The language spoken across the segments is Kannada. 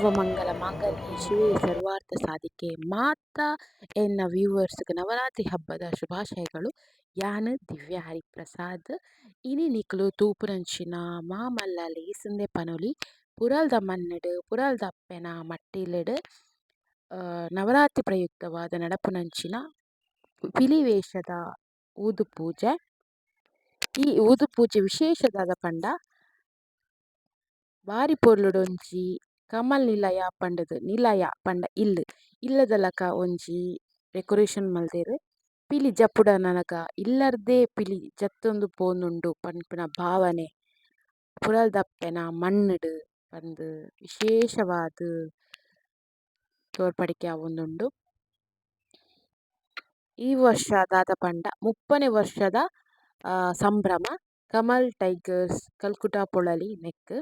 ಸರ್ವಮಂಗಲ ಮಾಂಗಲ್ಯೆ ಶಿವೆ ಸರ್ವಾರ್ಥ ಸಾಧಿಕೆ ಮಾತಾ ಎನ್ನ ವ್ಯೂವರ್ಸ್ಗೆ ನವರಾತ್ರಿ ಹಬ್ಬದ ಶುಭಾಶಯಗಳು. ಯಾನ್ ದಿವ್ಯ ಹರಿಪ್ರಸಾದ್ ಇನಿ ನಿಕ್ಲು ತೂಪುರಂಚಿನ ಮಾಮಲ್ಲ ಲೇಸಂದೆ ಪನೊಲಿ ಪುರಲ್ದ ಮನ್ನಡ್ ಪುರಲ್ದ ಅಪ್ಪೆನ ಮಟ್ಟಿಲೆಡ್ ನವರಾತ್ರಿ ಪ್ರಯುಕ್ತವಾದ ನಡಪುನಂಚಿನ ಪಿಲಿವೇಷದ ಊದು ಪೂಜೆ. ಈ ಊದು ಪೂಜೆ ವಿಶೇಷದಾದ ಪಂಡ ಬಾರಿ ಪೊರ್ಲುಡೊಂಜಿ ಕಮಲ್ ನಿಲಯ ಪಂಡದು ನಿಲಯ ಪಂಡ ಇಲ್ಲದ ಲಕ ಒಂಜಿ ಡೆಕೋರೇಷನ್ ಮಲ್ದೆರ್ ಪಿಲಿ ಜಪ್ಪುಡ ನನಗ ಇಲ್ಲರ್ದೇ ಪಿಲಿ ಜತ್ತೊಂದು ಪೋನುಂಡು ಪನ್ಪಿನ ಭಾವನೆ ಪುರಲ್ದಪ್ಪೆನ ಮಣ್ಣುಡು ಪಂದ್ ವಿಶೇಷವಾದ ತೋರ್ಪಡಿಕೆ ಆವೊಂದುಂಡು. ಈ ವರ್ಷ ದಾದ ಪಂಡ 30ನೇ ವರ್ಷದ ಸಂಭ್ರಮ ಕಮಲ್ ಟೈಗರ್ಸ್ ಕಲ್ಕುಟ ಪೊಳಲಿ ನೆಕ್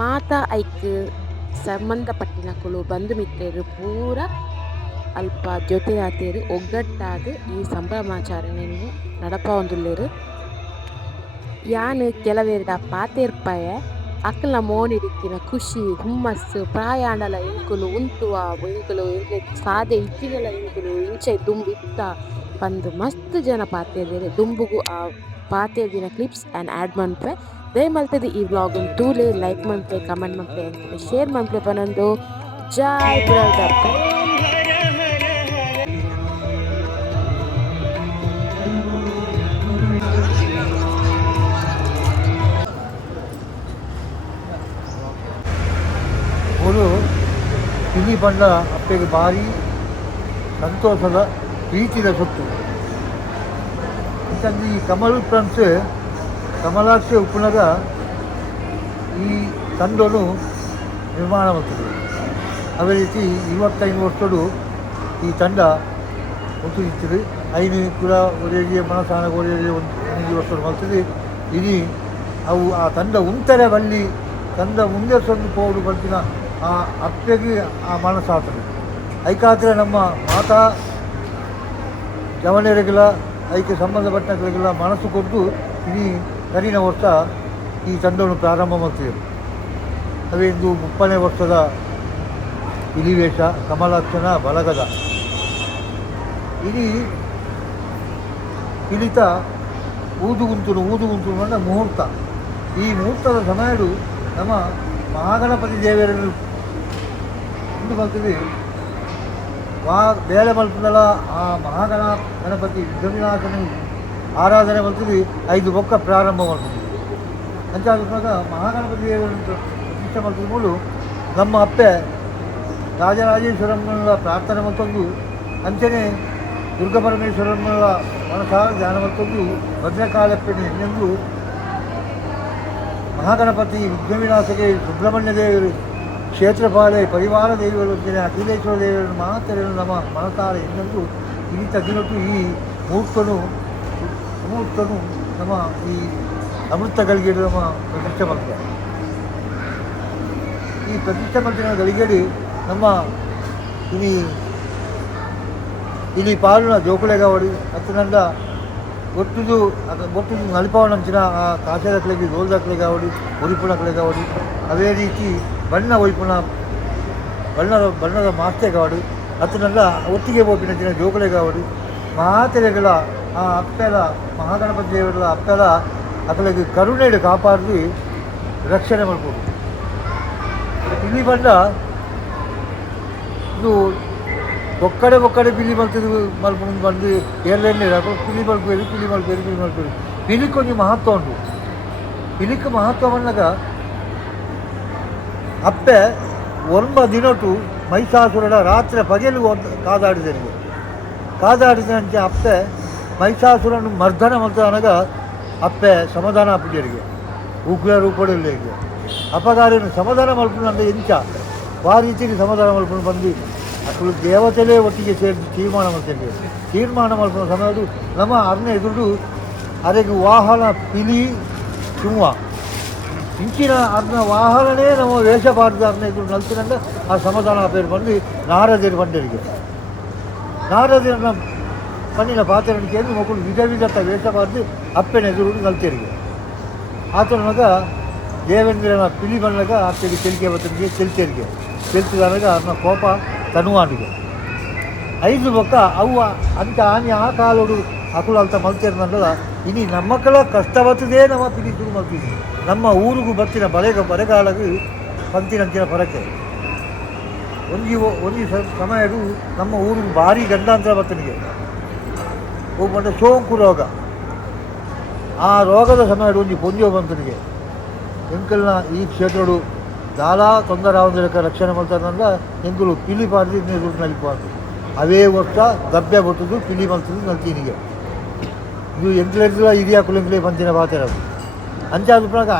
ಮಾತ ಐಕ್ ಸಂಬಂಧಪಟ್ಟಿನಕುಲು ಬಂಧು ಮಿತ್ರೆರ್ ಪೂರ ಅಲ್ಪ ಜೊತೆಯಾತೆರ್ ಒಗ್ಗಟ್ಟಾದ್ ಈ ಸಂಭ್ರಮಾಚರಣೆಯನ್ನು ನಡಪಾವೊಂದುಲ್ಲೆರ್. ಯಾನ್ ಕೆಲವೆರ್ಡ ಪಾತೆರ್ಪಯೆ ಅಕ್ಲ್ನ ಮೋನಿಡಿಕ್ಕಿನ ಖುಷಿ ಹುಮ್ಮಸ್ಸು ಪ್ರಾಯಾಣಲ ಎಂಕುಲು ಉಂತುವ ಎಂಕುಲು ಸಾದೆ ಇಜ್ಜಿಂಡಲ ಎಂಕುಲು ಇಂಚೆ ದುಂಬು ಇತ್ತ ಪಂದ್ ಮಸ್ತ್ ಜನ ಪಾತೆರ್ದೆರ್. ದುಂಬುಗು ಆ ಪಾತೆರ್ದಿನ ಕ್ಲಿಪ್ಸ್ ಆ್ಯಡ್ ಮನ್ಪೆ ದಯಮಲ್ತದ ಈ ವ್ಲಾಗ್ ತೂಲೆ ಲೈಕ್ ಮನ್ಪೆ ಕಮೆಂಟ್ ಮನ್ಪೆ ಅಂತೀನಿ ಶೇರ್ ಮನ್ಪೆ ಪನೊಂದು ಜಾಯ್ ಪುರಲ್ದಪ್ಪೆ. ಅವರು ಪಿಲಿ ಪಂಡ ಅಪ್ಪೆಗೆ ಭಾರಿ ಸಂತೋಷದ ಪ್ರೀತಿದ ಸೊತ್ತು ಯಾಕಂದ್ರೆ ಈ ಕಮಲ್ ಫ್ರೆಂಡ್ಸ್ ಕಮಲಾಕ್ಷಿ ಉಪ್ಪುನಗ ಈ ತಂಡನು ನಿರ್ಮಾಣ ಮಾಡ್ತದೆ. ಅದೇ ರೀತಿ 25 ವರ್ಷಡು ಈ ತಂಡ ಒತ್ತು ನಿಂತಿದೆ. ಐನು ಕೂಡ ಒರೆಗೆ ಮನಸಾನ ಒರೆಗೆ 1 ವರ್ಷ ಮಾಡ್ತದೆ. ಇಡೀ ಅವು ಆ ತಂಡ ಉಂಟರೆ ಬಲ್ಲಿ ತಂಡ ಮುಂದೆ ಸಂದು ಪೋಡು ಬಂದಿನ ಆ ಅಪ್ಪೆಗೆ ಆ ಮನಸ್ಸಾಗ್ತದೆ. ಐಕಾದ್ರೆ ನಮ್ಮ ಮಾತಾ ಜವನೆರೆಗಳ ಐಕೆ ಸಂಬಂಧಪಟ್ಟಗಳಿಗೆಲ್ಲ ಮನಸ್ಸು ಕೊಟ್ಟು ಇಡೀ ಕರಿನ ವರ್ಷ ಈ ತಂಡವನ್ನು ಪ್ರಾರಂಭ ಮಾಡ್ತೀವಿ. ಅದೇ ಇಂದು 30ನೇ ವರ್ಷದ ಇಲಿವೇಶ ಕಮಲಾಕ್ಷನ ಬಲಗದ ಇಡೀ ಇಳಿತ ಊದುಗುಂತುನು ಅಂದ ಮುಹೂರ್ತ. ಈ ಮುಹೂರ್ತದ ಸಮಯಡು ನಮ್ಮ ಮಹಾಗಣಪತಿ ದೇವರನ್ನು ಇಂದು ಬರ್ತದೆ. ಬೇಳೆ ಮಲ್ಪದಲ್ಲ ಆ ಗಣಪತಿ ವಿಘ್ನವಿನಾಶನ ಆರಾಧನೆ ಬರ್ತದೆ. 5 ಬೊಕ್ಕ ಪ್ರಾರಂಭ ಮಾಡ್ತದೆ. ಅಂಚಾಗ ಮಹಾಗಣಪತಿ ದೇವರನ್ನು ಪ್ರತಿಷ್ಠೆ ಮಾಡ್ತದ ಮೂಲು ನಮ್ಮ ಅಪ್ಪೆ ರಾಜರಾಜೇಶ್ವರಮ್ಮನ ಪ್ರಾರ್ಥನೆ ಮತ್ತೊಂದು ಅಂಚನೆ ದುರ್ಗಪರಮೇಶ್ವರಮ್ಮನ ಮನಸಾರ ಧ್ಯಾನ ಮತ್ತೊಂದು ಭದ್ರಕಾಳಪ್ಪನ ಇನ್ನೊಂದು ಮಹಾಗಣಪತಿ ವಿಘ್ನವಿನಾಶಕ್ಕೆ ಸುಬ್ರಹ್ಮಣ್ಯ ದೇವರು ಕ್ಷೇತ್ರಪಾಲೆ ಪರಿವಾರ ದೇವಿಗಳು ಅಖಿಲೇಶ್ವರ ದೇವರನ್ನು ಮಾತೆರೆಯನ್ನು ನಮ್ಮ ಮನಸಾರ ಇನ್ನೊಂದು ಈ ತಗ್ಗಿನೊಟ್ಟು ಈ ಮುಹೂರ್ತನು ನಮ್ಮ ಈ ಅಮೃತ ಗಳಿಗೆಡು ನಮ್ಮ ಪ್ರತಿಷ್ಠೆ ಮಾಡ್ತಾರೆ. ಈ ಪ್ರತಿಷ್ಠೆ ಮಾಡ್ತಿನ ಗಳಿಗೆಡಿ ನಮ್ಮ ಇಲ್ಲಿ ಪಾಲುನ ಜೋಕುಳೆಗಾವಡಿ ಅತ್ತನಂದ ಒಟ್ಟುದು ನಲಿಪವನಂಚಿನ ಆ ಕಾಸದಕ್ಲೆಗೆ ಗೋಲ್ದಕ್ಲೆಗಾವಡಿ ಉರಿಪುಣಕ್ಲೆಗಾವಡಿ ಅದೇ ರೀತಿ ಬಣ್ಣದ ಮಾಸ್ತೆಗಾವಡಿ ಅತ್ತನಲ್ಲ ಒಟ್ಟಿಗೆ ಹೋಗಿನ ಜೋಕುಳೆಗಾವಡಿ ಮಹಾತೆರೆಗಳ ಆ ಅಪ್ಪೆಲ ಮಹಾಗಣಪತಿ ದೇವರ ಅಪ್ಪೆಲ ಅಕಲಿಗೆ ಕರುಣೆಡು ಕಾಪಾಡಿ ರಕ್ಷಣೆ ಮಾಡ್ಬೋದು. ಇಲ್ಲಿ ಬಂದ ಇದು ಒಕ್ಕಡೆ ಪಿಲಿ ಮಲ್ಪದು ಬಂದು ಏರ್ಲೆಣ್ಣೆ ಪಿಲಿ ಮಲ್ಪೇರಿ ಪಿಲಿಕೊಂದು ಮಹತ್ವ ಉಂಟು. ಪಿಲಿಕ್ ಮಹತ್ವ ಬಂದಾಗ ಅಪ್ಪೆ 9 ದಿನಟು ಮಹಿಷಾಸುರನ ರಾತ್ರಿ ಪಗೆಲು ಕಾದಾಡಿದಂತೆ ಅಪ್ಪೆ ಮಹಿಷಾಸುರನು ಮರ್ದನ ಮಲ್ತನಾಗ ಅಪ್ಪೆ ಸಮಾಧಾನ ಅಪ್ಪರಿಗೆ ಉಗ್ರ ರೂಪದಲ್ಲಿ ಅಪಗಾರಿಯನ್ನು ಸಮಾಧಾನ ಮಲ್ಪನಂತ ಎಂಚ ಆ ರೀತಿಯಲ್ಲಿ ಸಮಾಧಾನ ಮಲ್ಪನು ಬಂದು ಅಕ್ಕಳು ದೇವತೆಲೇ ಒಟ್ಟಿಗೆ ಸೇರಿಸಿ ತೀರ್ಮಾನ ಮಲ್ಪನ ಸಮಯದು ನಮ್ಮ ಅರ್ನ ಎದುರು ಅರೆಗೆ ವಾಹನ ಪಿಲಿ ಸಿಂಹ ಇಂಚಿನ ಅರ್ನ ವಾಹನನೇ ನಮ್ಮ ವೇಷಪಾಠದ ಅರ್ನ ಎದುರು ನಲ್ತಿನಂದ ಆ ಸಮಾಧಾನ ಪೇರು ಬಂದು ನಾರದೇರು ಬಂಡರಿಗೆ ನಾರದೇರನ್ನ ಪನ್ನಿನ ಪಾತ್ರೆಯನ್ನು ಕೇಳಿ ಮಕ್ಕಳು ವಿಧ ವೇಷಪಾಠ ಅಪ್ಪೆನ ಎದುರು ನಲ್ತಿರಿಗೆ ಆತನ ಮಗ ದೇವೇಂದ್ರನ ಪಿಲಿ ಬಂದಾಗ ಅಪ್ಪಗೆ ತೆಲಿಕೆ ಬತ್ತನಿಗೆ ಚೆಲ್ತೇರಿಗೆ ಚೆಲ್ತಿದಾಗ ಅನ್ನ ಕೋಪ ತನುವಾನಿಗೆ 5 ಬೊಕ್ಕ ಅವು ಅಂತ ಆನೆ ಆ ಕಾಲೋಡು ಅಕುಲು ಅಲ್ತ ಮಲ್ತೇರ್ನಲ್ಲ ಇನಿ ನಮ್ಮಕ್ಕಳ ಕಷ್ಟ ಬರ್ತದೇ ನಮ್ಮ ಪಿಲಿ ಶುರು ಮಾಡ್ತೀವಿ ನಮ್ಮ ಊರಿಗೂ ಬತ್ತಿನ ಬರೆಗಾಲಗೂ ಪಂತಿನಂಚಿನ ಪರಕ್ಕೆ ಒಂಜಿ ಸಮಯಡು ನಮ್ಮ ಊರಿಗೂ ಭಾರಿ ಗಂಡಾಂತರ ಬತ್ತನಿಗೆ ಒಬ್ಬ ಸೋಂಕು ರೋಗ ಆ ರೋಗದ ಸಮಯಡು ಒಂಜಿ ಪೊಂಜೋ ಬಂತನಿಗೆ ಎಂಕಲ್ನ ಈ ಕ್ಷೇತ್ರಡು ದಾಲ ತೊಂದರೆ ಆವಂದರಕ ರಕ್ಷಣೆ ಮಾಡ್ತಾರಲ್ಲ ಎಂಕಲು ಪಿಲಿ ಪಾರ್ದು ನೀರು ನಲಿಪಾರ್ದು ಅವೇ ವರ್ಷ ದಬ್ಬೆ ಬರ್ತದು ಪಿಲಿ ಮಲ್ತದು ನಲ್ತೀನಿಗೆ ಇದು ಎಂಕ್ಲೆಲ್ಲ ಹಿರಿಯ ಕುಲಂಗ್ಲೆ ಪಂಚಿನ ಪಾತಿರೋದು ಅಂಚಾದ ಪ್ರಾಗ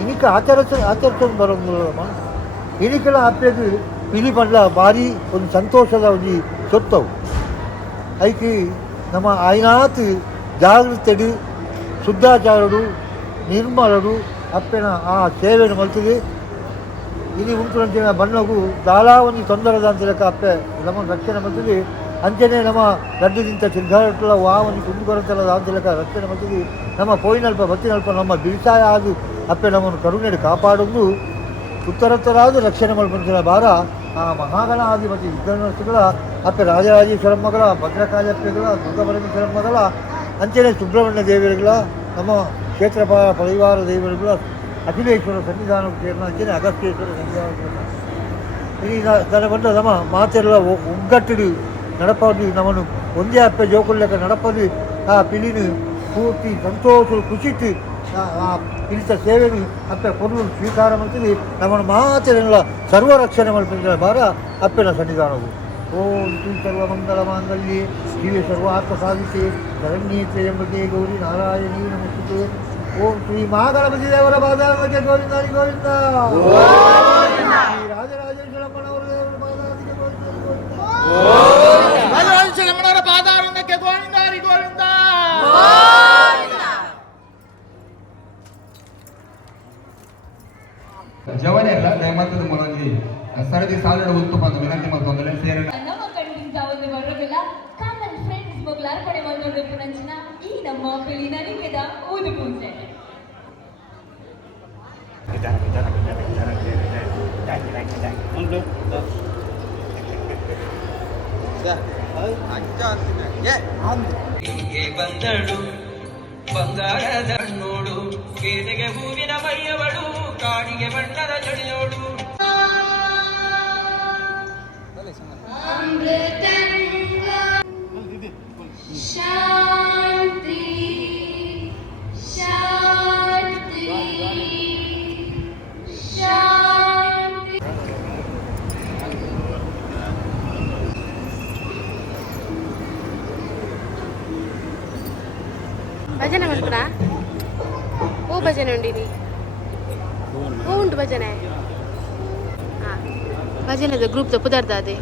ಇನಿಕ ಆಚರಿಸೋದು ಬರೋದಿಲ್ಲಮ್ಮ ಇನಿಕೆಲ್ಲ ಅಪ್ಪೆದು ಪಿಲಿ ಪಂಡ್ಲ ಭಾರಿ ಒಂದು ಸಂತೋಷದ ಒಂದು ಸೊತ್ತವು ಐಕಿ ನಮ್ಮ ಆಯ್ನಾತ್ ಜಾಗೃತೆಡು ಶುದ್ಧಾಚಾರಡು ನಿರ್ಮಲಡು ಅಪ್ಪೆನ ಆ ಸೇವೆಯನ್ನು ಮಲ್ತದೆ ಇನಿ ಉಂಟು ಬಣ್ಣಗೂ ದಾಲಾ ಒಂದು ತೊಂದರೆದ ಅಂತಲಕ ಅಪ್ಪೆ ನಮ್ಮನ್ನು ರಕ್ಷಣೆ ಮಲ್ತದೆ ಅಂಚನೆ ನಮ್ಮ ಗಡ್ಡದಿಂತ ತಿರ್ಗಾಟಲ ವಾ ಒಂದು ಕುಂದುಕೊರತಲ್ಲ ಅಂತಲಕ ರಕ್ಷಣೆ ಮಲ್ತದೆ ನಮ್ಮ ಪೋಯಿನಲ್ಪ ಬತ್ತಿನಲ್ಪ ನಮ್ಮ ಬಿಳಿಸಾಯ ಆದು ಅಪ್ಪೆ ನಮ್ಮನ್ನು ಕರುಣೆಡು ಕಾಪಾಡೋದು ಉತ್ತರೋತ್ತರಾದ ರಕ್ಷಣೆ ಮಲ್ಪಂಚಿನ ಭಾರ ಆ ಮಹಾಗಣಾಧಿಪತಿ ವಿಘ್ನಗಳ ಅಪ್ಪೆ ರಾಜರಾಜೇಶ್ವರ ಮಗಳ ಭದ್ರಕಾಳಿಯಪ್ಪೆಗಳ ದುರ್ಗಪರಮೇಶ್ವರ ಮಗಳ ಅಂಚನೆ ಸುಬ್ರಹ್ಮಣ್ಯ ದೇವರುಗಳ ನಮ್ಮ ಕ್ಷೇತ್ರ ಪರಿವಾರ ದೇವರುಗಳ ಅಖಿಲೇಶ್ವರ ಸನ್ನಿಧಾನಕ್ಕೆ ಸೇರಿನ ಅಂಚನೆ ಅಗಸ್ತ್ಯೇಶ್ವರ ಸನ್ನಿಧಾನ ಈ ತನ್ನ ಬಂದ ನಮ್ಮ ಮಾತೆಲ್ಲ ಒಗ್ಗಟ್ಟಿಡು ನಡಪದು ನಮ್ಮನ್ನು ಒಂದೇ ಅಪ್ಪೆ ಜೋಕೊಲ್ಲಕ ನಡಪದು ಆ ಪಿಲಿನು ಪೂರ್ತಿ ಸಂತೋಷ ಖುಷಿಟ್ಟು ಆ ಪಿಲಿತ ಸೇವೆನು ಅಪ್ಪೆ ಪೊರ್ಲು ಸ್ವೀಕಾರ ಮಾಡ್ತೀವಿ ನಮ್ಮನ್ನು ಮಾತೆಲ್ಲ ಸರ್ವ ರಕ್ಷಣೆ ಮಾಡ್ತಿದ್ದ ಭಾರ ಅಪ್ಪೆನ ಸನ್ನಿಧಾನವು ಓಂ ಶ್ರೀ ಸರ್ವಮಂಗಲ ಮಾಂಗಲ್ಯೆ ದಿವ್ಯ ಸರ್ವಾರ್ಥ ಸಾಧಿಕೆ ಶರಣ್ಯೇ ತ್ರ್ಯಂಬಕೆ ಗೌರಿ ನಾರಾಯಣಿ ನಮಸ್ತುತೆ ಓಂ ಶ್ರೀ ಮಹಾಗಣಪತಿ ದೇವರ ಪಾದಾರಕ್ಕೆ ಗೋವಿಂದ ಹರಿ ಗೋವಿಂದ ಶ್ರೀ ರಾಜರಾಜೇಶ್ವರಮ್ಮನವರ ದೇವರ ಪಾದಾರಕ್ಕೆ ರಾಜರಾಜೇಶ್ವರಮ್ಮನವರ ಪಾದಾರಕ್ಕೆ ಗೋವಿಂದ ಹರಿ ಗೋವಿಂದ ಜವನೆಲ್ಲ ದಯಮತ್ತದ ಮೊಳಗಿ ಸರದಿ ಸಾಲಡ ಉತ್ತು ಬಂದು ವಿನಂತಿ ಮತ್ತೊಂದಲೇ ಸೇರಣ ನಮ್ಮ ಕಣ್ಣಿಂದ ಒಂದು ಬರೋದಿಲ್ಲ ಕಾಮನ್ ಫ್ರೆಂಡ್ಸ್ ಮಗ್ಲಾರ ಕಡೆ ಬಂದೋಡು ನಂಚಿನ ಈ ನಮ್ಮ ಪಿಲಿನ ನಿಂಗೆದ ಊದು ಪೂಜೆ ಬಂದಳು ಬಂಗಾರದ ನೋಡು ಬೇದೆಗೆ ಹೂವಿನ ಮೈಯವಳು ಕಾಡಿಗೆ ಬಣ್ಣದ ಜಡಿಯೋಡು ಶಾಂತಿ ಶಾಂತಿ ಶಾಂತಿ ಭಜನೆ ಮಾಡ್ತೀರಾ ಓ ಭಜನೆ ಉಂಡಿನಿ ಓ ಉಂಟು ಭಜನೆ ಹಾಂ ಭಜನೆದ ಗ್ರೂಪ್ ಪುದರ್ದ ಅದೇ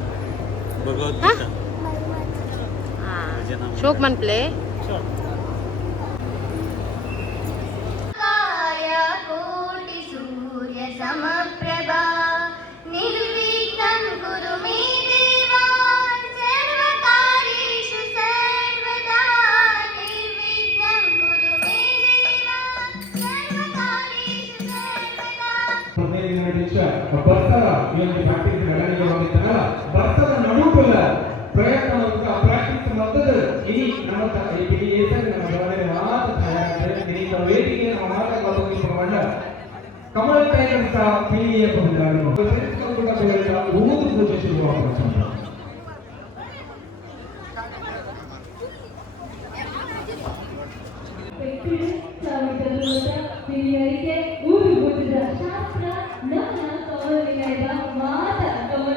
ಹಾಂ ಶೋಕ್ ಮನ್ ಪ್ಲೇ कोटि सूर्य समप्रभा निर्विघ्नं कुरु मे देवा सर्वकार्येषु सर्वदा निर्विघ्नं कुरु मे देवा सर्वकार्येषु सर्वदा ಬರ್ತಾರ ಈ ಒಂದು ಪ್ರಾಕ್ಟೀಸ್ ಬೆಳವಣಿಗೆ ಹೋಗಿತ್ತಲ್ಲ ಬರ್ತಾರ ನಡುಕಲ್ಲ ಪ್ರಯತ್ನ ಮತ್ತು ಪ್ರಾಕ್ಟೀಸ್ ಮಾಡ್ತದ ಇನಿ ನಮ್ಮ ಈ ಏಸರ್ ನಮ್ಮ ಬೆಳವಣಿಗೆ ಮಾತ್ರ ತಯಾರಾಗ್ತದೆ ಈ ವೇದಿಕೆ ನಮ್ಮ ಮಾತುಕತೆ ಪ್ರಮಾಣ ಕಮಲ ಟೈಗರ್ಸ್ ಪಿಎ ಬಂದಿದ್ದಾರೆ ಊದು ಪೂಜೆ ಶುರುವಾಗುತ್ತದೆ ಪಿಲಿಯರಿಗೆ ಊದು ಪೂಜದ ಶಾಸ್ತ್ರ ನಮ್ಮ ಕಮಲಿನ ಮಾತ ಕಮಲ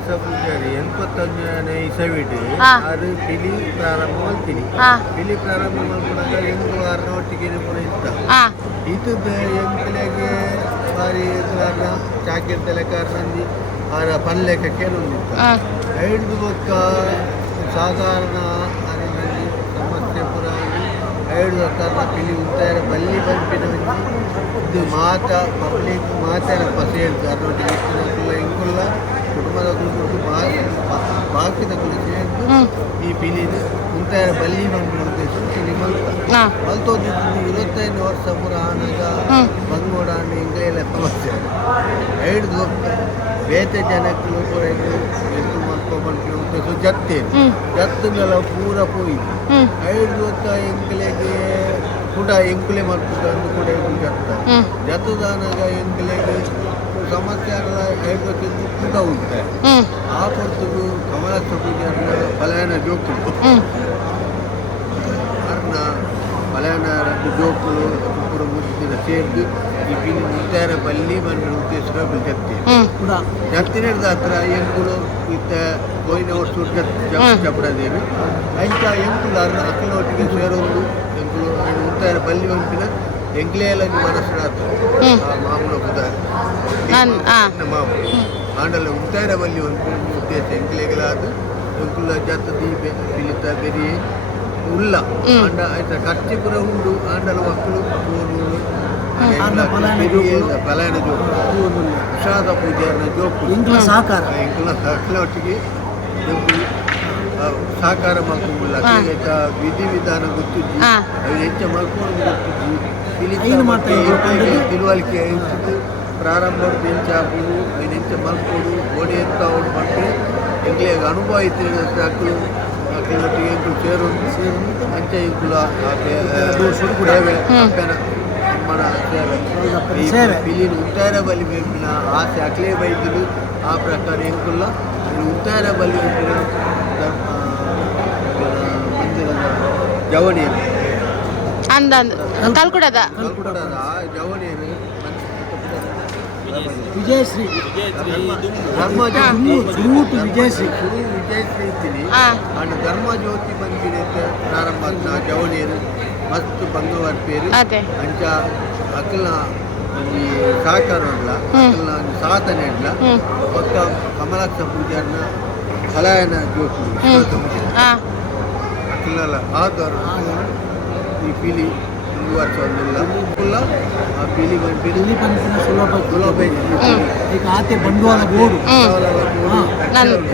ವರ್ಷ ಪೂಜಾರಿ 85ನೇ ಇಸವಿಡು ಹಾ. ಅದು ಪಿಲಿ ಪ್ರಾರಂಭ ಮಾಡ್ತೀನಿ ಹಾ ಪಿಲಿ ಪ್ರಾರಂಭ ಮಾಡ್ಕೊಂಡಾಗ ಎಂಟು ಒಟ್ಟಿಗೆ ಕೂಡ ಇತ್ತ ಹಾ ಇದು ಎಂಕಲೆಗೆ ಬಾರಿ ಕಾರಣ ಚಾಕಿರ್ತಲೆ ಕಾರಣಂದಿ ಅವರ ಪಲ್ಲೆಕ್ಕೆ ಒಂದಿತ್ತ ಹಾ ಐದು ಪಕ್ಕ ಸಾಧಾರಣ ಅದರಲ್ಲಿ ಸಮಸ್ಯೆ ಪುರ ಐದು ಕಾರಣ ಪಿಲಿ ಉಂಟಾರ ಬಲ್ಲಿ ಬಂಪಿನ ಇದು ಮಾತ ಪಬ್ಲಿಕ್ ಮಾತಾಡ ಪಸೆ ಹೇಳ್ತಾರೆ ಒಟ್ಟಿಗೆ ಇಟ್ಟಿನ ಇಂಕುಲ್ಲ ಕುಟುಂಬದ ಕುರಿತು ಬಾಕಿದ ಕುರಿತು ಸೇರಿದ್ದು ಈ ಪಿಲಿನ ಉಂಟಾರ ಬಲ್ಲಿ ಬಂಪಿನ ಉದ್ದೇಶ ಪಿಲಿ ಮಲ್ತ ಹಾ ಮಲ್ತೋದಿದ್ದು 25 ವರ್ಷ ಪುರ ಆನಾಗ ಬಂಗೋಡ ಇಂಗ್ಲೆಲ್ಲ ಸಮಸ್ಯೆ ಐದು ಬೇತೆ ಜನಕ್ಕೆ ಪೂರ ಇದು ಮಾಡ್ಕೊಬಂದು ಉದ್ದೇಶ ಜತ್ತೇನು ಜತ್ತನೆಲ್ಲ ಪೂರ ಹೋಯ್ತು ಐದು ಹೊತ್ತ ಎಂಕಲೆಗೆ ಕೂಡ ಎಂಕುಲೆ ಮಾಡ್ಕೊಂಡು ಅಂದು ಕೂಡ ಇದು ಜತ್ತ ಜತ್ತದಾನಾಗ ಎಂಕಲೆಗೆ ಸಮಸ್ಯೆ ಆಗಲ್ಲ ಐದು ಹೊತ್ತಿದ್ದು ಕೂಡ ಉಂಟೆ ಆ ಕೊಡ್ತದ್ದು ಕಮಲ ಪೂಜೆಯನ್ನ ಬಲಯನ ಜೋಕುಲು ಅರ್ನ ಬಲಯನ ರದ್ದು ಜೋಕುಲು ಪೂರ ಮುಚ್ಚಿನ ಸೇರಿದು ಈ ಪಿಲಿ ಮುತ್ತಾರ ಬಲ್ಲಿ ಬಂದ ಉದ್ದೇಶ ಜತ್ತೆ ಜತ್ತಿನ ಹತ್ರ ಎಂಕುಲು ಇತ್ತ ಗೋಯಿನ ವರ್ಷ ಚಪ್ಪಡದೇವಿ ಅಂಚ ಎಂಕುಲು ಅರ್ನ ಅಕ್ಕಲೊಟ್ಟಿಗೆ ಸೇರೋದು ಎಂಕುಲು ಮುತ್ತಾರ ಬಲ್ಲಿ ಬಂಪಿನ ಎಂಕ್ಲೆಲ್ಲ ಮನಸ್ಸಿನ ಮಾಮೂಲ ಬುಧಾರ ಮಾಮೂಲು ಆಂಡಲ ಉತ್ತಾರ ಬಲ್ಲಿ ಒಂದು ಉದ್ದೇಶ ಎಂಕ್ಲೆಗಳಾದ ಎಂಕುಲ ಜತ್ತ ದೀಪ ಪಿಲಿತ ಬೆರಿ ಉಲ್ಲ ಆಂಡ ಆಯ್ತ ಕಚ್ಚಿ ಪುರ ಉಂಡು ಆಂಡಲ ಮಕ್ಕಳು ಪಲಾಯನ ಜೋಕು ವಿಷಾದ ಪೂಜೆಯನ್ನ ಜೋಕು ಸಾಕಾರ ಎಂಕುಲ ಸಕಲ ಒಟ್ಟಿಗೆ ಎಂಕುಲು ಸಾಕಾರ ಮಲ್ಕೊಂಡಿಲ್ಲ ವಿಧಿ ವಿಧಾನ ಗೊತ್ತಿದ್ದು ಅವು ಹೆಚ್ಚು ಮಲ್ಕೊಂಡು ಗೊತ್ತಿದ್ದು ತಿಳುವಳಿಕೆ ಹೆಚ್ಚಿದ್ದು ಪ್ರಾರಂಭ ಬೆಂಚಾಪುಡು ಅವು ಹೆಚ್ಚು ಮಲ್ಕೊಂಡು ಓಡಿ ಅಂತ ಅವ್ರು ಮತ್ತೆ ಎಂಗ್ಲಿಗೆ ಅನುಭವ ಇತ್ತು ಮಕ್ಕಳು ಮಕ್ಕಳೊಟ್ಟಿಗೆ ಎಂಕುಲು ಸೇರೋದು ಅಂಚೆ ಎಂಕುಲ ಸೇವೆ ಅಪ್ಪನ ಅಮ್ಮನ ಸೇವೆ ಪಿಲಿನ ಉತ್ತಾರ ಬಲಿ ಬೆಂಪಿನ ಆಸೆ ಅಕ್ಲೇ ಬೈದಿಲು ಆ ಪ್ರಕಾರ ಎಂಕುಲ್ಲ ಉತ್ತಾರ ಬಲಿ ಬೆಂಪಿನ ಮಂದಿರದ ಜವಣಿಯನ್ನು ಅಂದಂದು ಕಲ್ಕುಡದ ಜವಣಿಯನ್ನು ವಿಜಯಶ್ರೀ ಧರ್ಮ ವಿಜಯಶ್ರೀ ಇದ್ದೀನಿ ಹಾ ಅಂಡ್ ಧರ್ಮ ಜ್ಯೋತಿ ಬಂದಿನ ಪ್ರಾರಂಭ ಜವಣಿಯರು ಮಸ್ತ್ ಬಂಗವಾರ ಪೇರು ಅದೇ ಅಂಚ ಅಕ್ಕಲ ಈ ಸಹಕಾರ ಉಂಡ್ಲ ಅಕ್ಕಲ ಸಾಧನೆ ಉಂಡ್ಲ ಒಕ್ಕ ಕಮಲಾಕ್ಷ ಪೂಜಾರ್ನ ಕಲಾಯನ ಜ್ಯೋತಿ ಹಾ ಅಕ್ಕಲ ಆಧಾರ ಈ ಪಿಲಿ 1 ವರ್ಷ ಒಂದಿಲ್ಲ ಫುಲ್ಲ ಆ ಪಿಲಿ ಇಲ್ಲಿ ಪಂಪಿನ ಸುಲಭ ಸುಲಭ ಈಗ ಆತೆ ಬಂಡವಾಳ ಬೋರ್ಡು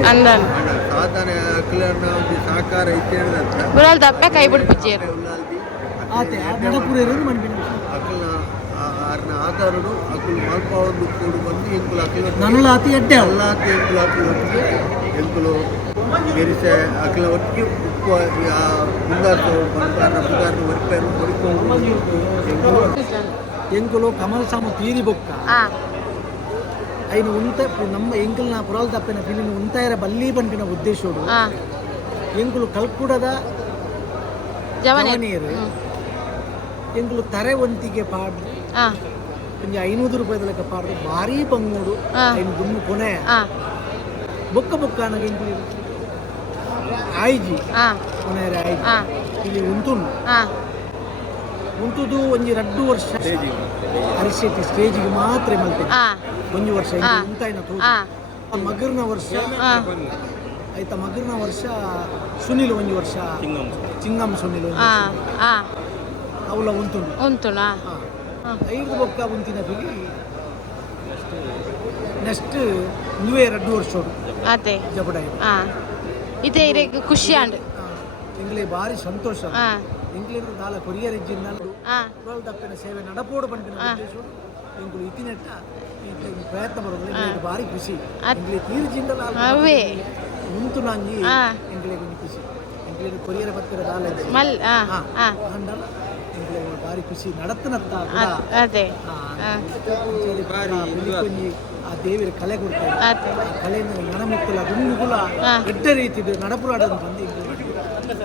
ಅಂದನ್ ಸಾಧನೆ ಅಕ್ಕಲನ್ನ ಒಂದು ಸಹಕಾರ ಇತ್ತೇಳಿದಂತ ಬುರಾಲ್ ದಪ್ಪೆ ಕೈ ಬಿಡ್ಪಿಚ್ಚೇರು ಆತೆ ಆ ನಡಪುರ ಇರೋದು ಮಣ್ಬಿನ ಅಕ್ಕಲ ಆರ್ನ ಆಧಾರಡು ಅಕ್ಕಲು ಮಲ್ಪ ಒಂದು ಕೂಡು ಬಂದು ಎಂಕುಲು ಅಕ್ಕಲ ನನ್ನುಳ ಅತಿ ಎಡ್ಡೆ ಎಲ್ಲ ಎಂಕುಲು ಅಕ್ಕಲೊಟ್ಟಿಗೆ ಎಂಕುಲು ಬೆರಿಸೆ ಅಕ್ಕಲ ಒಟ್ಟಿಗೆ ಉಪ್ಪು ಮುಂದಾರ್ತು ಬಂಗಾರ ಬುಧಾರ್ನ ಒರಿಪೇರು ಹೊರಿಕೊಂಡು ಎಂಕುಲು ಕಮಲ ಸಾಮ ತೀರಿ ಬೊಕ್ಕ ಹಾ ಐನು ಉಂಟ ನಮ್ಮ ಎಂಕಲ್ನ ಪುರಾಲ್ ತಪ್ಪಿನ ಫಿಲಿಮ್ ಉಂತಾಯರ ಬಲ್ಲಿ ಬಂಡಿನ ಉದ್ದೇಶೋಡು ಹಾ ಎಂಕುಲು ಕಲ್ಕುಡದ ಜವನಿಯರು ಎಂಕುಲು ತರೆ ಒಂತಿಗೆ ಪಾಡು ಹಾ ಒಂದು 500 ರೂಪಾಯಿ ಲೆಕ್ಕ ಪಾಡು ಭಾರಿ ಬಂಗೋಡು ಐನು ಗುನ್ನು ಕೊನೆ ಬೊಕ್ಕ ಬೊಕ್ಕ ಅನ್ನೋ ಎಂಕುಲು ಆಯ್ಜಿ ಕೊನೆಯರೆ ಆಯ್ಜಿ ಇಲ್ಲಿ ಉಂತುಂಡು ಉಂಟುದು ಒಂಜಿ 2 ವರ್ಷ ಅರಿಶೆಟ್ಟಿ ಸ್ಟೇಜಿಗೆ ಮಾತ್ರ ಮಲ್ತೇನೆ 1 ವರ್ಷ ಉಂಟಾಯ್ನ ತೋದು ಮಗರ್ನ ವರ್ಷ ಆಯ್ತಾ ಮಗರ್ನ ವರ್ಷ ಸುನಿಲ್ 1 ವರ್ಷ ಚಿಂಗಮ್ ಸುನಿಲ್ ಅವಳ ಉಂಟುಂಡು ಐದು ಬೊಕ್ಕ ಉಂತಿನ ಬಿಗಿ ನೆಕ್ಸ್ಟ್ ನೀವೇ 2 ವರ್ಷ ಅದೇ ಜಬಡ ಇದೇ ಖುಷಿ ಅಂಡ್ ಎಂಗ್ಲೇ ಭಾರಿ ಸಂತೋಷ ಎಂಗ್ಲೇರು ದಾಲ ಕೊರಿಯರ್ ಇಜ್ಜಿನ ತಪ್ಪಿನ ಸೇವೆ ನಡಪೋಡು ಬಂದಿನ ಎಂಗ್ಲು ಇತ್ತಿನೆಟ್ಟ ಪ್ರಯತ್ನ ಬರೋದು ಭಾರಿ ಖುಷಿ ಎಂಗ್ಲೇ ತೀರ್ಜಿಂದಲ ಉಂಟು ನಂಜಿ ಎಂಗ್ಲೇ ಖುಷಿ ಎಂಗ್ಲೇ ಕೊರಿಯರ್ ಬತ್ತಿರ ದಾಲ ಅಂಡಲ ಎಂಗ್ಲೇ ಭಾರಿ ಖುಷಿ ನಡತ್ತನತ್ತ ಅದೇ ಕೊಂಜಿ ಆ ದೇವಿರ ಕಲೆ ಕೊಡ್ತಾರೆ ಆ ಕಲೆಯಿಂದ ನನಮಿತ್ತಲ್ಲ ದುಂಗುಲ ಎಡ್ಡ ರೀತಿ ನಡಪುರಾಡೋದು ಬಂದು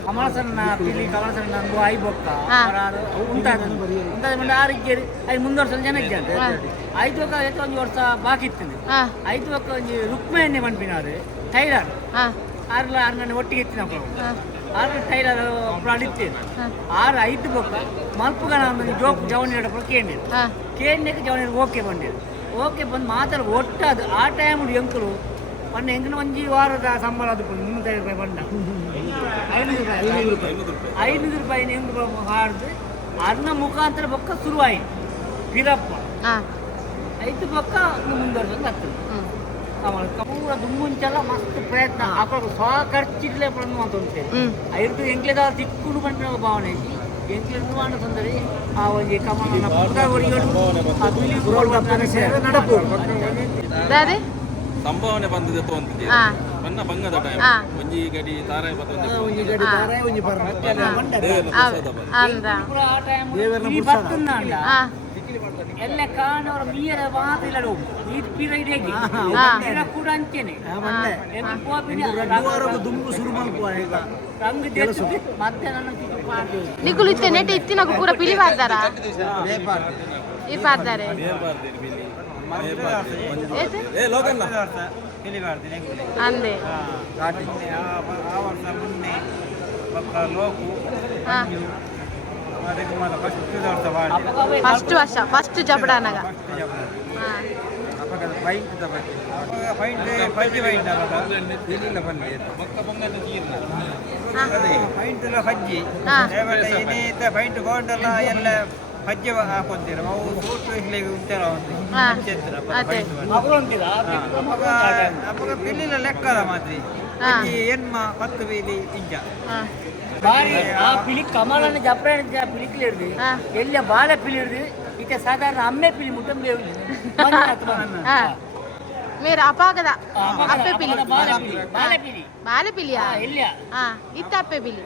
కమలసన్న పిల్లి కమలసన్న ఐ బొక్క ఉంటుంది ఉంటుంది ಮುಂದೆ ಆರಿಕ್ಕೇರಿ ಅದು ಮುಂದುವರ್ಸ ಜನಕ್ಕೆ ಅಂತ ಐದು ಒಕ್ಕ ಎತ್ತು ಒಂದು ವರ್ಷ ಬಾಕಿ ಇತ್ತು ಐದು ಒಕ್ಕ ಒಂದು ರುಕ್ಮೆಯನ್ನೇ ಮನ್ಪಿನಾರು ಟೈಲರ್ ಆರು ಒಟ್ಟಿಗೆ ಎತ್ತಿನ ಆರು ಟೈಲರ್ ಅಡಿತ್ತೇನೆ ಆರು ಐದು ಬೊಕ್ಕ ಮಲ್ಪುಗನ ಜೋಕ್ ಜವಣಿ ಕೇಂದ್ರ ಕೇಂದ್ರಕ್ಕೆ ಜವಣಿ ಓಕೆ ಬಂದಿದೆ ಓಕೆ ಬಂದು ಮಾತಾಡ ಒಟ್ಟದು ಆ ಟೈಮ್ ಎಂಕರು ಬಂದ ಎಂಕನ ಒಂಜಿ ವಾರದ ಸಂಬಳ ಅದು 350 ರೂಪಾಯಿ ಬಂದ 500 ರೂಪಾಯಿ ಎಂಕು ಹಾಡ್ದು ಅನ್ನ ಮುಖಾಂತರ ಬೊಕ್ಕ ಶುರುವಾಯಿತು ವೀರಪ್ಪ ಐದು ಬೊಕ್ಕ ಮುಂದುವರ್ಸಂದು ಆಗ್ತದೆ ಪೂರ ದುಮ್ಮುಂಚೆಲ್ಲ ಮಸ್ತ್ ಪ್ರಯತ್ನ ಅಪ್ಪ ಸ್ವಖರ್ಚಿಡ್ಲೇ ಅಂತ ಉಂಟು ಐದು ಎಂಕ್ಲೆದ ತಿಕ್ಕುಡು ಬಂದ ಭಾವನೆ ಎಂಕ್ಲೆದು ಮಾಡ ತೊಂದರೆ ಆ ಒಂದು ಕಮಲನ ಸಂಭಾವನೆ ಬಂದಿದೆ ತೋಂತಿದೆ ಬನ್ನ ಬಂಗದ ಟೈಮ್ ಒಂಜಿ ಗಡಿ ತಾರಾಯಿ ಬತ್ತೊಂದು ಒಂಜಿ ಗಡಿ ತಾರಾಯಿ ಒಂಜಿ ಎಲ್ಲ ಕಾಣವರ ಮೀರ ಮಾತಿಲ್ಲಡು ಈ ಪಿರೈಡೆಗೆ ಕೂಡ ಅಂಚೆನೆ ದುಂಬು ಶುರು ಮಲ್ಪುವ ಈಗ ರಂಗ ದೇಶ ಮತ್ತೆ ನನ್ನ ನಿಗುಲು ಇತ್ತೆ ನೆಟ್ ಇತ್ತಿನಕು ಪೂರ ಪಿಲಿ ಬಾರ್ದಾರ ಈ ಬಾರ್ದಾರೆ ಏ ಲೋಕನ್ನ ಅಂದೆ ಫಸ್ಟ್ ವರ್ಷ ಫಸ್ಟ್ ಜಬಡಾನಗ ಪಜ್ಜೆ ಹಾಕೊಂತೀರ ಅವು ಸೂಟು ಇಲ್ಲಿಗೆ ಉಂಟಲ್ಲ ಅವಾಗ ಪಿಲ್ಲಿಲ ಲೆಕ್ಕದ ಮಾತ್ರಿ ಎನ್ಮ 10 ಬೀಲಿ ಇಂಚ ಬಾರಿ ಆ ಪಿಲಿ ಕಮಲನ ಜಪ್ರ ಪಿಲಿಕ್ಲಿಡ್ದು ಎಲ್ಲ ಬಾಳೆ ಪಿಲಿಡ್ದು ಈಗ ಸಾಧಾರಣ ಅಮ್ಮೆ ಪಿಲಿ ಮುಟ್ಟಂಬೆ ಮೇರ ಅಪಾಗದ ಅಪ್ಪೆ ಪಿಲಿ ಬಾಳೆ ಪಿಲಿ ಬಾಲೆ ಪಿಲಿಯಾ ಇಲ್ಲ ಇತ್ತ ಅಪ್ಪೆ ಪಿಲಿ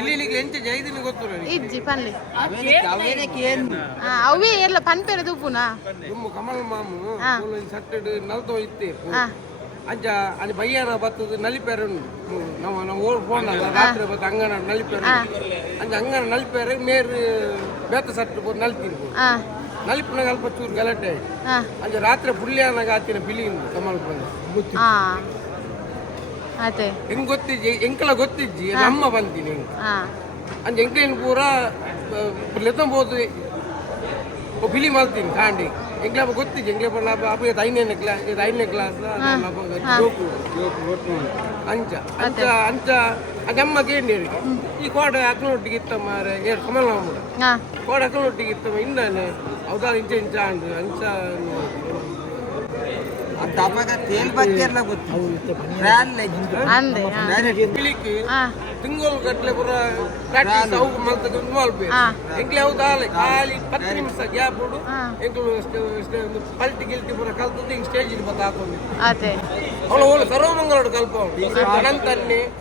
ಪಿಲ್ಲಿಗೆ ಎಂಚ ಜೈದಿನ ಗೊತ್ತು ಇಜ್ಜಿ ಪನ್ಲಿ ಅವೇ ಎಲ್ಲ ಪನ್ಪೆರ ದೂಪುನಾ ಕಮಲ ಮಾಮು ಸಟ್ಟೆಡ್ ನಲ್ತೋ ಇತ್ತೆ ಅಂಚ ಅಲ್ಲಿ ಬಯ್ಯನ ಬತ್ತದ ನಲಿಪೇರ ನಾವು ಫೋನ್ ರಾತ್ರಿ ಬತ್ತ ಅಂಗನ ನಲಿಪೇರ ಅಂಚ ಅಂಗನ ನಲಿಪೇರ ಮೇರು ಬೇತ ಸಟ್ಟು ನಲ್ತೀನಿ ನಲಿಪುನಾಗ ಅಲ್ಪ ಚೂರು ಗಲಾಟೆ ಅಂಚ ರಾತ್ರಿ ಪುಳ್ಳಿಯನಾಗ ಆತಿನ ಬಿಲಿಯಿಂದ ಕಮಲ ಬಂದು ಅದೇ ಹೆಂಗ್ ಗೊತ್ತಿಜ್ಜಿ ಎಂಕಲ ಗೊತ್ತಿಜ್ಜಿ ನಮ್ಮ ಬಂತೀನಿ ಅಂಚ ಎಂಕೇನು ಪೂರ ಲೆತ್ತಂಬೋದು ಬಿಲಿ ಮಾಡ್ತೀನಿ ಕಾಂಡಿ ಎಂಗ್ಲ ಗೊತ್ತಿಜ್ಜಿ ಎಂಗ್ಲ ಅಪ್ಪ 5ನೇ ಕ್ಲಾಸ್ ಅಂಚ ಅಂಚ ಅಂಚ ಅದಮ್ಮ ಕೇಂದ್ರಿ ಈ ಕೋಡ ಅಕ್ಕನೊಟ್ಟಿಗೆ ಇತ್ತ ಮಾರೆ ಕಮಲ ಮಾಮೂಡ ಕೋಡ ಅಕ್ಕನೊಟ್ಟಿಗೆ ಇತ್ತ ಇಂದಾನೆ ಅವದಾಲ ಇಂಚ ಇಂಚ ಅಂದು ಅಂಚ ತೇಲ್ ಬಗ್ಗೆ ಎಲ್ಲ ಗೊತ್ತು ಪಿಲಿಕ್ಕೆ ತಿಂಗಳು ಗಟ್ಟಲೆ ಪೂರ ಪ್ರಾಕ್ಟೀಸ್ ಅವು ಮಲ್ತದ ಮಲ್ಪೆ ಎಂಕ್ಲೆ ಹೌದಾಲೆ ಖಾಲಿ 10 ನಿಮಿಷ ಗ್ಯಾಪ್ ಉಡು ಎಂಕ್ಲು ಪಲ್ಟಿ ಗಿಲ್ಟಿ ಪೂರ ಕಲ್ತದ್ದು ಹಿಂಗೆ ಸ್ಟೇಜಿಗೆ ಬತ್ತ ಹಾಕೊಂಡು ಅವಳು ಅವಳು ಸರ್ವಮಂಗಳೋಡು ಕಲ್ಪ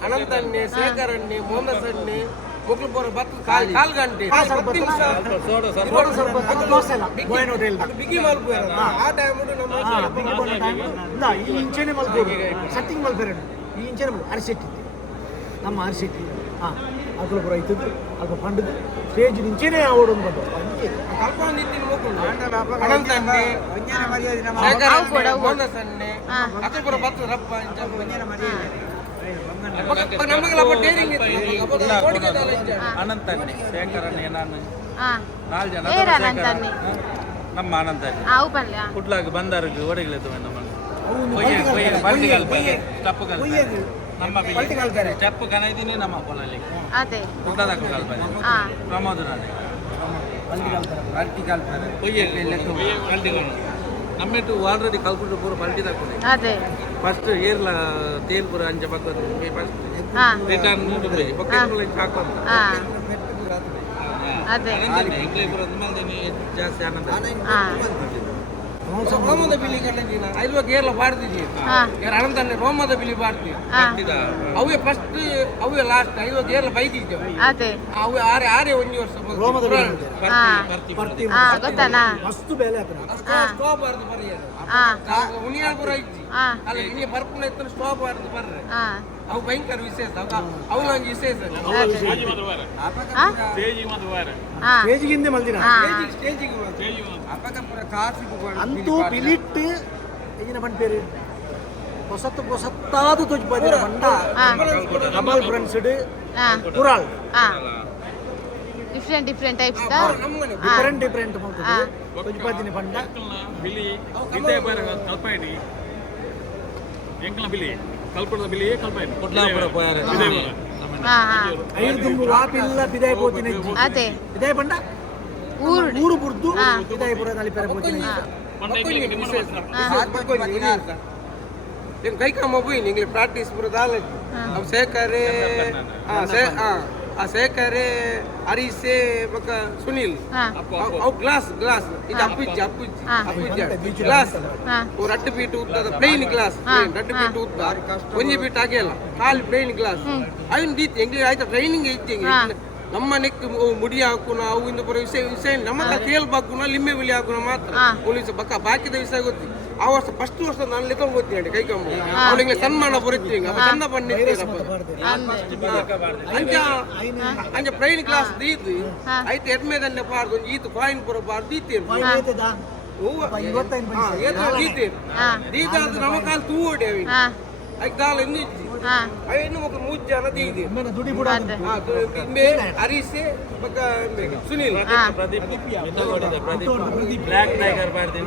ಅನಂತನ್ನೆ ಶೇಖರನ್ನೆ ಮೋಹನಸನ್ನೆ ಮುಗ್ಲು ಪೂರ ಬತ್ತ ಕಾಲ್ ಗಂಟೆ 10 ನಿಮಿಷ ಬಿಗಿ ಮಲ್ಪು ಆ ಟೈಮ್ ನಮ್ಮ ಈ ಇಂಚೆನೆ ಮಲ್ಪೋದು ಸಟ್ಟಿಂಗ್ ಮಲ್ಪೇರ ಈ ಇಂಚೆನೆ ಅರಿಸೆಟ್ಟಿ ನಮ್ಮ ಅರಿಸೆಟ್ಟಿ ಅದ್ರ ಪುರ ಇದ್ದದ್ದು ಅಲ್ಪ ಪಂಡದು ಸ್ಟೇಜ್ ಇಂಚೆನೆ ಆವಡೊಂದು ಬಂದು ಕಲ್ಪನೆ ನಿಂತಿನ ಮೂಕೊಂಡು ಅನಂತನ್ನೆ ಶೇಖರನ್ನೆ ಮೋಹನಸನ್ನೆ ಅದ್ರ ಪೂರ ಬತ್ತ ರಪ್ಪ ಇಂಚ ಅನಂತನ್ನಿ ಶೇಖರನ್ನೇ ನಾನು 4 ಜನ ನಮ್ಮ ಅನಂತನ್ನಿ ಕುಡ್ಲಾಗ ಬಂದಾರಿಗೆ ಒಡಗಿಲೆತ್ತು ನಮ್ಮ ಸ್ಟೆಪ್ ಕಲ್ಪನೆ ನಮ್ಮ ಸ್ಟೆಪ್ ಕನೈದಿನಿ ನಮ್ಮ ಪೊಲಲ್ಲಿ ಕುಡ್ಲದಾಗ ಕಲ್ಪನೆ ಪ್ರಮೋದ್ ನಾನೇ ಪಲ್ಟಿ ಕಲ್ಪನೆ ಪಲ್ಟಿ ನಮ್ಮೆಟ್ಟು ಆಲ್ರೆಡಿ ಕಲ್ಕೊಂಡು ಪೂರ ಪಲ್ಟಿ ತಗೊಂಡೆ ಫಸ್ಟ್ ಏರ್ಲ ತೇಲ್ ಪೂರ ಅಂಚ ಬರ್ತದೆ ಫಸ್ಟ್ ರಿಟರ್ನ್ ದುಬೈ ಬೊಕ್ಕ ಹಾಕೋದು ಇಂಗ್ಲೀಷ್ ಪೂರ ಜಾಸ್ತಿ ಆನಂದ ರೋಮದ ಬಿಲಿ ಕಂಡಿದ್ದೀನ ಐಲ್ವ ಕೇರಳ ಪಾಡ್ತಿದ್ದಿ ಅನಂತನ್ನೇ ರೋಮದ ಬಿಲಿ ಪಾಡ್ತಿ ಅವೇ ಫಸ್ಟ್ ಅವೇ ಲಾಸ್ಟ್ ಐಲ್ವ ಕೇರಳ ಬೈತಿದ್ದೇವೆ ಅವೇ ಆರೇ 1 ವರ್ಷ ರೋಮದ ಮಸ್ತ್ ಬೇಲೆ ಸ್ಟಾಪ್ ಆರ್ದು ಪರಿಯಾರ ಉನಿಯಾಪುರ ಇಜ್ಜಿ ಅಲ್ಲ ಇನಿ ಬರ್ಪುನ ಎತ್ತನ ಸ್ಟಾಪ್ ಆರ್ದು ಬರ್ರೆ ಅವು ಭಯಂಕರ ವಿಶೇಷ ಅವಲೊಂದು ವಿಶೇಷ ಸ್ಟೇಜಿಗಿಂದ ಮಲ್ದಿನ ಸ್ಟೇಜಿಗೆ ಅಪಕಪುರ ಕಾಸಿಗೆ ಅಂತೂ ಪಿಲಿಟ್ ಈಗಿನ ಬಂಟೇರು ಹೊಸತ್ತಾದ ತುಜ್ಬದಿರ ಬಂಡ ಕಮಲ್ ಫ್ರೆಂಡ್ಸ್ಡ್ ಕುರಾಳ್ ಡಿಫ್ರೆಂಟ್ ಟೈಪ್ಸ್ ಡಿಫರೆಂಟ್ ಮಾಡ್ತದೆ ತುಜ್ಬದಿನ ಬಂಡ ಬಿಲಿ ಕಲ್ಪಾಯಿನಿ ಎಂಕಲ ಬಿಲಿ ಕಲ್ಪದ ಬಿಲಿ ಕಲ್ಪಾಯಿನಿ ಐದು ದುಂಬು ವಾಪಿಲ್ಲ ಬಿದಾಯ ಪೋತಿನ ಅದೇ ಬಿದಾಯ ಬಂಡ ಊರು ಬುರ್ದು ಬಿದಾಯಪುರ ನಲಿಪೆರ ಪೋತಿನ kay ka mabuin ingle practice pura dalaj ab se kare se kare arise baka sunil au glass ida appuji glass or attu beat utta plain glass attu beat utta konji beat agela kal plain glass ayun dit ingle aita training eiting ನಮ್ಮ ನೆಕ್ ಮುಡಿ ಹಾಕುನ ಅವು ಇಂದ ಬರೋ ವಿಷಯ ನಮ್ಮ ತೇಲ್ ಬಾಕುನ ಲಿಮ್ಮೆ ಬಿಳಿ ಹಾಕುನ ಮಾತ್ರ ಪೊಲೀಸ್ ಬಾಕಿದ ವಿಷಯ ಗೊತ್ತಿ ಆ ವರ್ಷ ಫಸ್ಟ್ ವರ್ಷ ನಾನು ಲೆಕ್ಕ ಗೊತ್ತಿ ಕೈ ಕಂಬ ಅವಳಿಗೆ ಸನ್ಮಾನ ಬರುತ್ತಿ ಚಂದ ಬಂದಿರ್ತೀರಪ್ಪ ಅಂಜ ಪ್ರೈನ್ ಕ್ಲಾಸ್ ದೀದು ಐತೆ ಎಡ್ಮೇದನ್ನೇ ಪಾರ್ದು ಈತು ಕಾಯಿನ್ ಪುರ ಪಾರ್ದು ದೀತೀರು ದೀತಾದ ನಮ್ಮ ಕಾಲ್ ತೂಡಿ ಅವಿ ಐಕ್ ದಾಲ ಇನ್ನೂ ayun mo kumuja na didi. Mana dudi budan. Me Arise baka Sunil. Pradeep. Black Tiger Pradeep.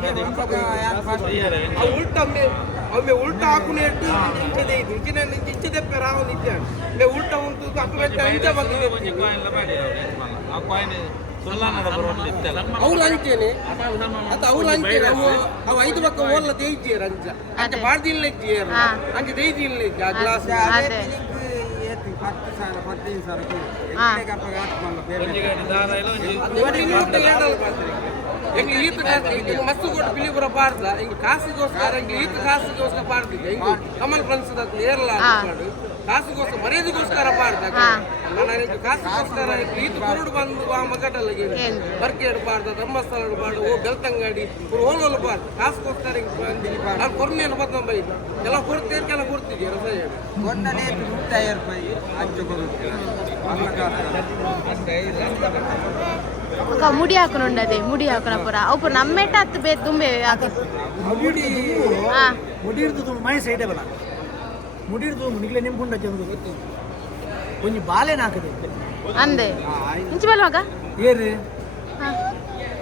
Ulta me ulta hakunettu inchade idu. Inchade peravu nitya. Me ulta untu hakunetta incha bagide. Coin la ಮಾಡಿ ಆ ಕಾಯಿನ್ ಸುಲ್ಲಾನದ ಬರೋದು ಇತ್ತಲ್ಲ ಅವ್ರು ಅಂಚೆನೆ ಅದು ಅವ್ರು ಅಂಚೆನೆ ಅವು ಐದು ಪಕ್ಕ ಓಲ್ಲ ದೇಯ್ತಿಯರು ಅಂಚ ಅಂಚ ಬಾಡ್ದಿಲ್ಲ ಇದ್ದೀಯರು ಅಂಚ ದೇಯ್ತಿಲ್ಲ ಇದ್ದ ಆ ಗ್ಲಾಸ್ ಎಂಗೆ ಈತ ಮಸ್ತು ಕೊಟ್ಟು ಬಿಲಿಪುರ ಪಾಡ್ದ ಎಂಗೆ ಕಾಸಿಗೋಸ್ಕರ ಎಂಗೆ ಈತ ಕಾಸಿಗೋಸ್ಕರ ಪಾಡ್ದಿದ್ದೆ ಎಂಗೆ ಕಮಲ್ ಫ್ರೆಂಡ್ಸ್ ಏರ್ಲ ಪಾಡು ಕಾಸಿಗೋಸ್ಕರ ಮರ್ಯಾದೆಗೋಸ್ಕರ ಪಾಡ್ದ ನಾನು ಕಾಸಿಗೋಸ್ಕರ ಈತ ಕುರುಡು ಬಂದು ಆ ಮಗಟಲ್ಲಿಗೆ ಬರ್ಕೇಡು ಪಾಡ್ದ ಧರ್ಮಸ್ಥಳ ಪಾಡು ಓ ಬೆಳ್ತಂಗಡಿ ಹೋಲೋಲು ಪಾಡ್ದು ಕಾಸಿಗೋಸ್ಕರ ನಾನು ಕೊರ್ನೇನು ಬತ್ತ ಬೈದು ಎಲ್ಲ ಕೊಡ್ತೇರ್ಕೆಲ್ಲ ಕೊಡ್ತಿದ್ದೆ ರಸಾಯ ಕೊಟ್ಟನೆ ₹50 ಹಂಚು ఒక ముడి ఆకును ఉండదు ముడి ఆకున పుర అప్పుడు నమ్మేట అత్తు బే దుంబే ಮುಡಿ ಮುಡಿರ್ದು ಮೈ ಸೈಡೆ ಬಲ ಮುಡಿರ್ದು ನಿಗ್ಲೆ ನಿಂಪುಂಡ ಜಂದು ಒಂಜಿ ಬಾಲೆ ನಾಕದೆ ಅಂದೆ ಇಂಚಿ ಬಲ್ವಾಗ ಏರು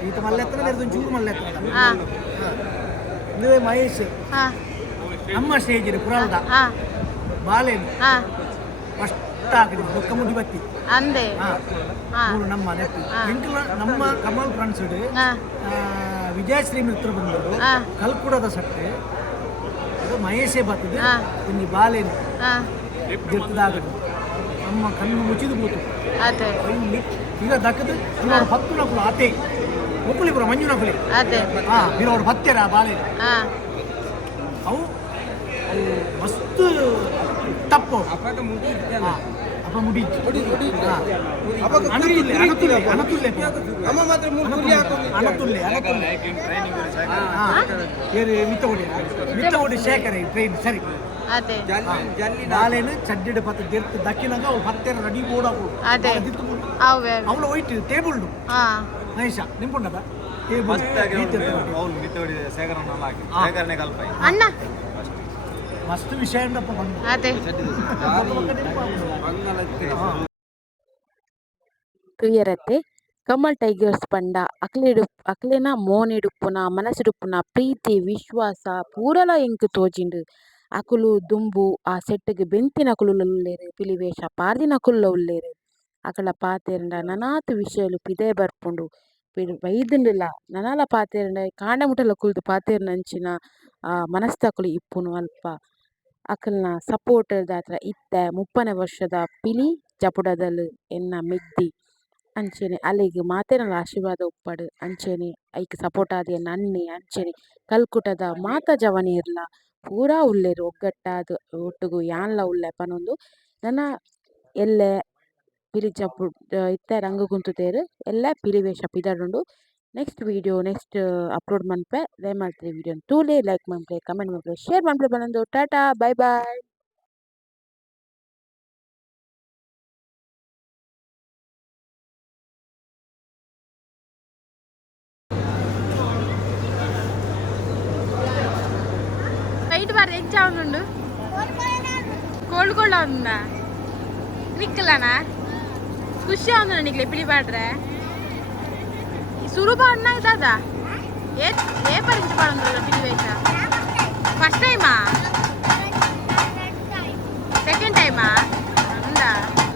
ಈತ ಮಲ್ಲೆತ್ತನ ಬೇರೆ ಚೂರು ಮಲ್ಲೆತ್ತನ ನೀವೇ ಮಹೇಶ್ ನಮ್ಮ ಸ್ಟೇಜ್ ಪುರಾಣದ ಬಾಲೆ ಫಸ್ಟ್ ಹಾಕಿದೆ ಬೊಕ್ಕ ಮುಡಿ ಬತ್ತಿ ಅಂದೆ ನಮ್ಮ ನೆಪ್ಪಿ ಎಂಕಲ ನಮ್ಮ ಕಮಲ್ ಫ್ರೆಂಡ್ಸ್ ವಿಜಯಶ್ರೀ ಮಿತ್ರ ಬಂದರು ಕಲ್ಕುಡದ ಸಟ್ಟೆ ಅದು ಮಹೇಶೇ ಬರ್ತದೆ ಒಂದು ಬಾಲೇನು ಗೆತ್ತದಾಗದು ನಮ್ಮ ಕಣ್ಣು ಮುಚ್ಚಿದು ಕೂತು ಈಗ ದಕ್ಕದು ಇವರು ಹತ್ತು ನಕಲು ಆತೆ ಒಕ್ಕಲಿ ಪುರ ಮಂಜು ನಕಲಿ ಇವರು ಹತ್ತೆರ ಬಾಲೆ ಅವು ಮಸ್ತ್ ತಪ್ಪು ಅಪ್ಪ ಮುಡಿ ಮಿತ್ತಗೊಡಿ ಶೇಖರ ಟ್ರೈನ್ ಸರಿ ಬಾಲೇನು ಚಡ್ಡಿಡ ಪತ್ತ ಗೆರ್ತು ದಕ್ಕಿನಾಗ ಅವು ಹತ್ತೆರ ರೆಡಿ ಓಡಾವು ಅವಳು ಹೋಯ್ತು ಟೇಬಲ್ ನೈಷ ನಿಂಪುಂಡದ ಟೇಬಲ್ ಅಣ್ಣ ಮಸ್ತ್ ವಿಷಯ ಉಂಟಪ್ಪ ಬಂದು ಪ್ರಿಯರತೆ ಕಮಲ್ ಟೈಗರ್ಸ್ ಪಂಡ ಅಕ್ಲೆನ ಮೋನೆಡುಪ್ಪುನ ಮನಸ್ಸುಡುಪ್ಪುನ ಪ್ರೀತಿ ವಿಶ್ವಾಸ ಪೂರಲ ಎಂಕ್ ತೋಜಿಂಡು ಅಕುಲು ದುಂಬು ಆ ಸೆಟ್ಗೆ ಬೆಂತಿನ ಅಕುಲು ಉಲ್ಲೇರು ಪಿಲಿವೇಷ ಪಾರ್ದಿನ ಅಕುಲ್ಲ ಉಲ್ಲೇರು ಅಕಲ ಪಾತೆರಂಡ ನನಾತು ವಿಷಯಲು ಪಿದೆ ಬರ್ಪುಂಡು ವೈದ್ಯಂಡುಲ ನನಾಲ ಪಾತೆರಂಡ ಕಾಂಡ ಮುಟ್ಟಲ ಕುಲ್ದು ಪಾತೆರ್ನ ಅಂಚಿನ ಮನಸ್ತಕುಲು ಇಪ್ಪುನು ಅಲ್ಪ ಅಕಲ್ನ ಸಪೋರ್ಟ್ ದಾತ್ರ ಇತ್ತ 30ನೇ ವರ್ಷದ ಪಿಲಿ ಜಪುಡದಲು ಎನ್ನ ಮೆಗ್ದಿ ಅಂಚೆನೆ ಅಲ್ಲಿಗೆ ಮಾತೆರಲ ಆಶೀರ್ವಾದ ಉಪ್ಪಡು ಅಂಚೆನೆ ಐಕ್ ಸಪೋರ್ಟ್ ಆದ ಎನ್ನ ಅನ್ನೆ ಅಂಚೆನೆ ಕಲ್ಕುಟದ ಮಾತ ಜವನಿರ್ಲ ಪೂರಾ ಉಲ್ಲೆರು ಒಗ್ಗಟ್ಟಾದ ಒಟ್ಟುಗು ಯಾನ್ಲ ಉಲ್ಲೆ ಪನೊಂದು ನನ್ನ ಎಲ್ಲೆ ಪಿಲಿ ಜಪು ಇತ್ತ ರಂಗು ಕುಂತುತೇರು ಎಲ್ಲ ಪಿಲಿವೇಷ ಪಿದಡುಂಡು ನೆಕ್ಸ್ಟ್ ವಿಡಿಯೋ ನೆಕ್ಸ್ಟ್ ಅಪ್ಲೋಡ್ ಮನ್ಪೆ ದಯಮಾಡ್ತೀರಿ ವಿಡಿಯೋ ತೂಲೆ ಲೈಕ್ ಮನ್ಪೆ ಕಮೆಂಟ್ ಮನ್ಪೆ ಶೇರ್ ಮನ್ಪೆ ಬನ್ನೊಂದು ಟಾಟಾ ಬೈ ಬಾಯ್. పాడు ఏం చావుండు కోల్డ్ కోల్డ్ అవుతుందా నిక్కలానా ఖుషి అవుతుందా నీకు పిడి పాడరా సురు పాడినా దాదా ఏ పరీక్ష పాడుతుందా పిడి వేసా ఫస్ట్ టైమా